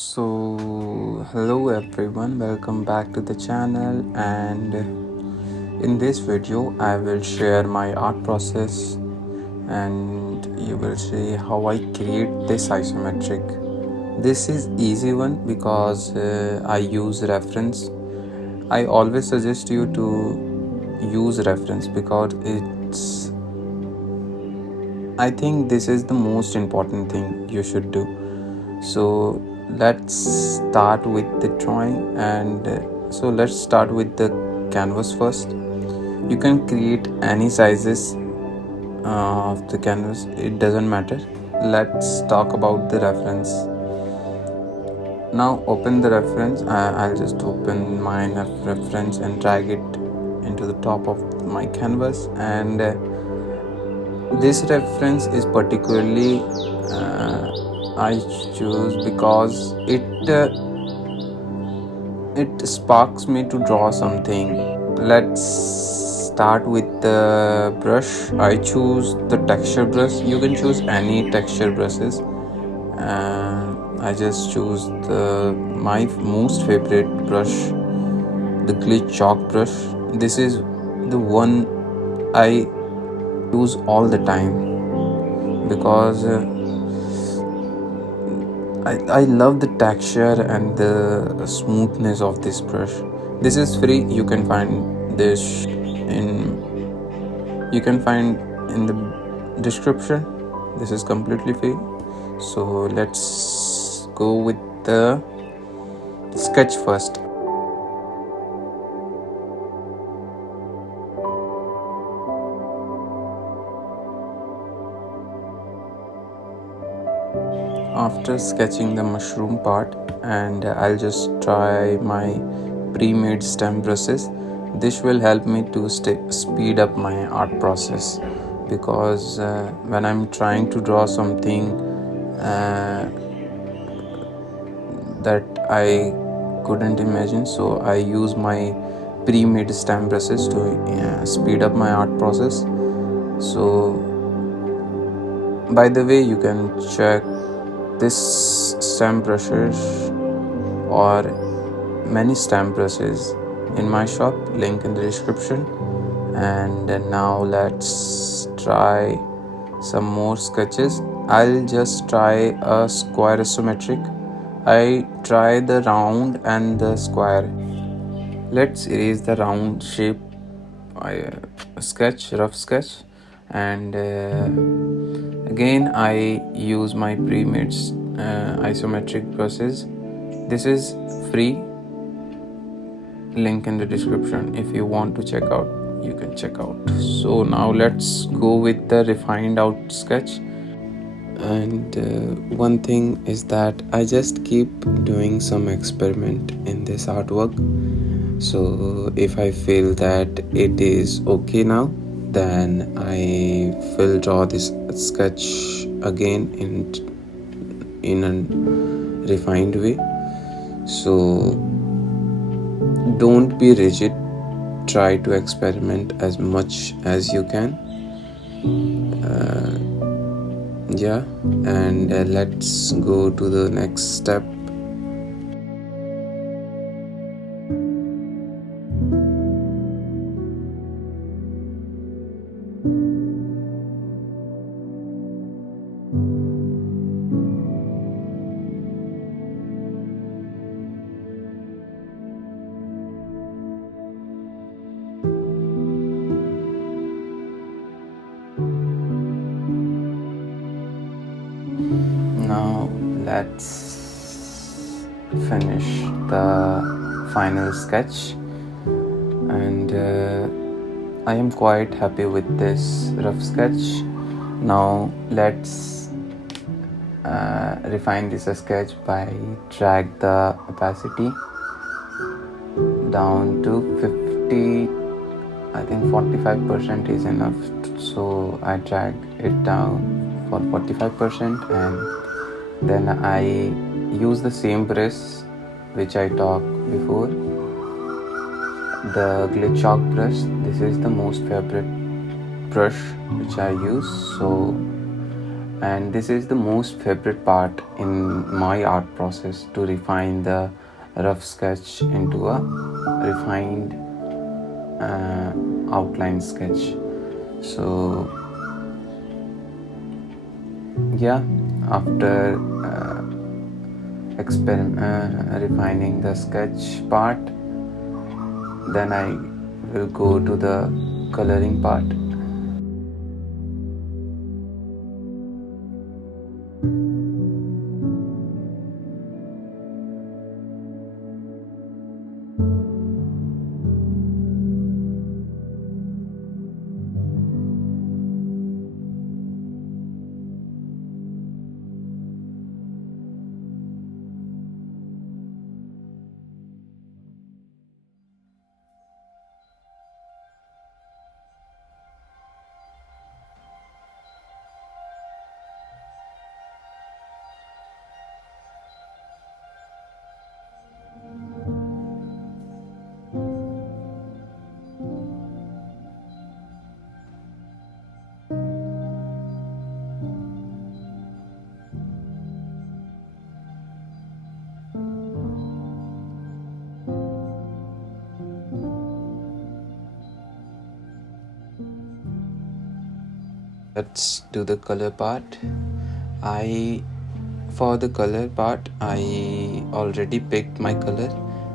Hello everyone, welcome back to the channel, and in this video I will share my art process and you will see how I create this isometric. This is easy one because I use reference. I always suggest you to use reference because I think this is the most important thing you should do. So let's start with the drawing, and let's start with the canvas first. You can create any sizes of the canvas, it doesn't matter. Let's talk about the reference. Now open the reference. I'll just open my reference and drag it into the top of my canvas, and this reference is particularly I choose because it sparks me to draw something. Let's start with the brush. I choose the texture brush. You can choose any texture brushes. I just choose my most favorite brush, the glitch chalk brush. This is the one I use all the time because I love the texture and the smoothness of this brush. This is free. You can find this in the description. This is completely free. So let's go with the sketch first. After sketching the mushroom part, and I'll just try my pre-made stem brushes. This will help me to speed up my art process because when I'm trying to draw something that I couldn't imagine, so I use my pre-made stem brushes to speed up my art process. So by the way, you can check this stem brushes or many stem brushes in my shop, link in the description. And now let's try some more sketches. I'll just try a square isometric. I try the round and the square. Let's erase the round shape rough sketch, and again I use my pre-made isometric brushes. This is free, link in the description. If you want to check out, you can check out. So now let's go with the refined out sketch. And one thing is that I just keep doing some experiment in this artwork. So if I feel that it is okay now, then I will draw this sketch again in a refined way. So don't be rigid, try to experiment as much as you can. And let's go to the next step. Now let's finish the final sketch, and I am quite happy with this rough sketch. Now let's refine this sketch by drag the opacity down to 50. I think 45% is enough, so I drag it down for 45%, and then I use the same brush which I talked before, the glitch chalk brush. This is the most favorite brush which I use. So And this is the most favorite part in my art process, to refine the rough sketch into a refined outline sketch. So yeah, after refining the sketch part, then I will go to the coloring part. Let's do the color part. For the color part, I already picked my color,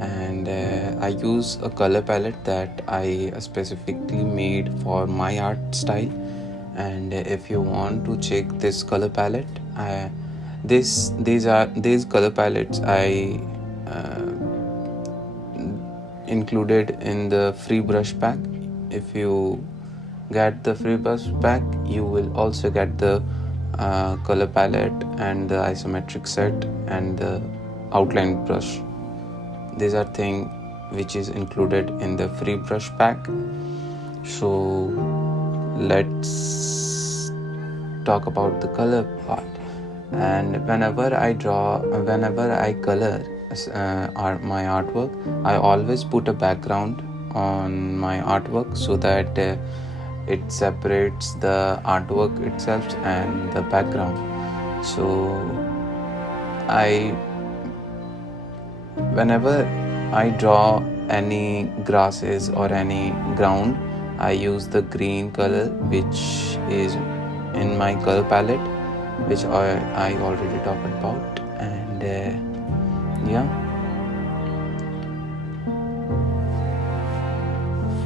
and I use a color palette that I specifically made for my art style. And if you want to check this color palette, these color palettes I included in the free brush pack. If you get the free brush pack, you will also get the color palette and the isometric set and the outline brush. These are things which is included in the free brush pack. So let's talk about the color part. And whenever I color my artwork, I always put a background on my artwork so that it separates the artwork itself and the background. So whenever I draw any grasses or any ground, I use the green color which is in my color palette, which I already talked about. And yeah,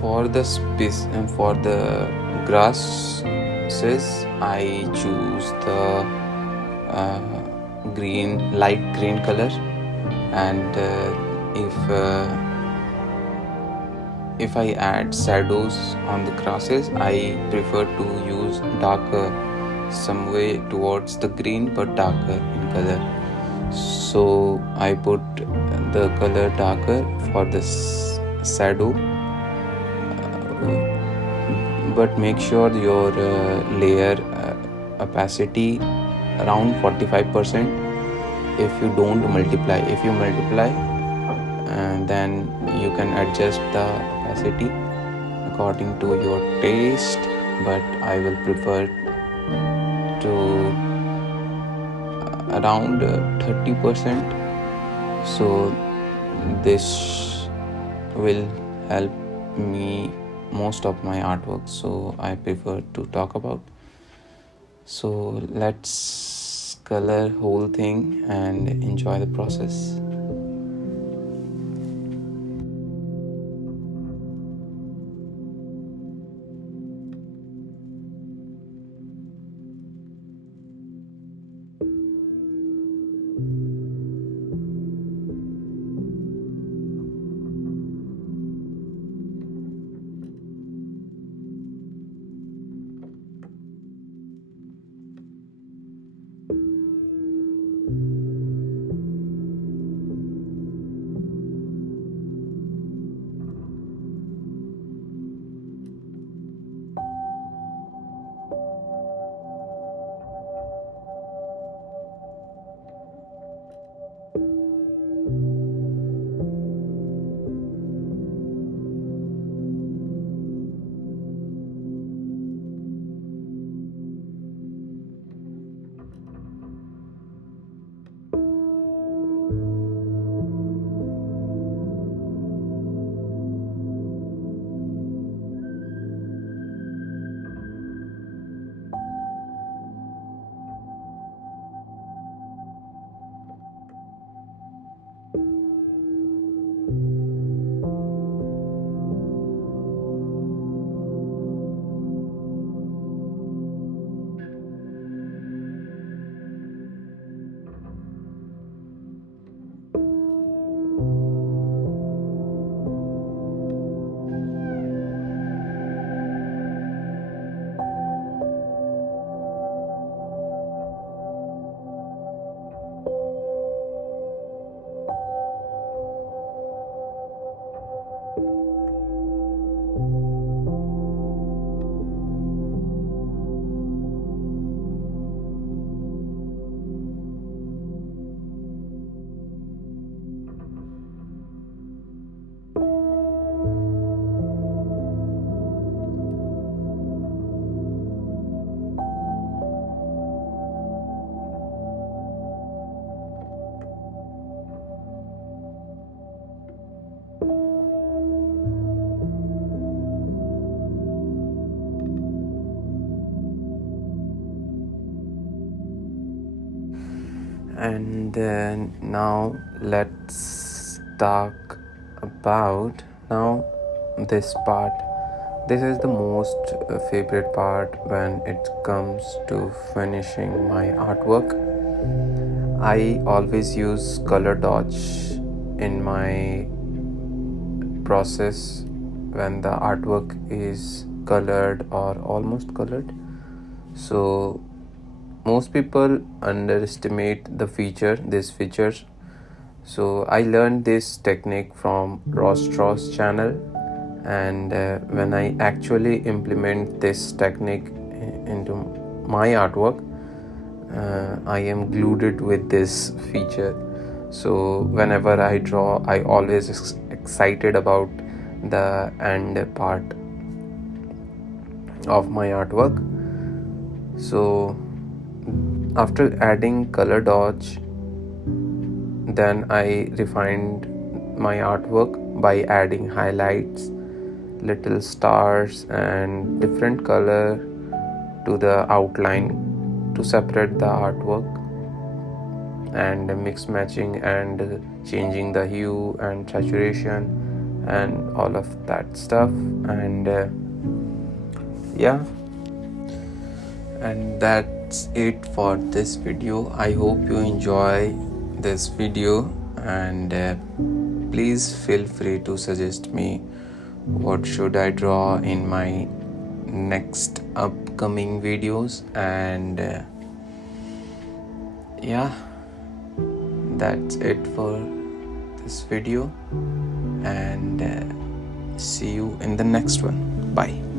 for the space and for the grasses, I choose the light green color. And if I add shadows on the grasses, I prefer to use darker, some way towards the green but darker in color. So I put the color darker for this shadow, but make sure your layer opacity around 45%. If you multiply, and then you can adjust the opacity according to your taste, but I will prefer to around 30%. So this will help me most of my artwork, so I prefer to talk about. So let's color whole thing and enjoy the process. And then now let's talk about now this part. This is the most favorite part when it comes to finishing my artwork. I always use color dodge in my process when the artwork is colored or almost colored. So most people underestimate these features. So I learned this technique from Ross Strauss channel, and when I actually implement this technique into my artwork, I am glued with this feature. So whenever I draw, I always excited about the end part of my artwork. So after adding color dodge, then I refined my artwork by adding highlights, little stars and different color to the outline to separate the artwork, and mix matching and changing the hue and saturation and all of that stuff. And and that's it for this video. I hope you enjoy this video, and please feel free to suggest me what should I draw in my next upcoming videos. And that's it for this video, and see you in the next one. Bye.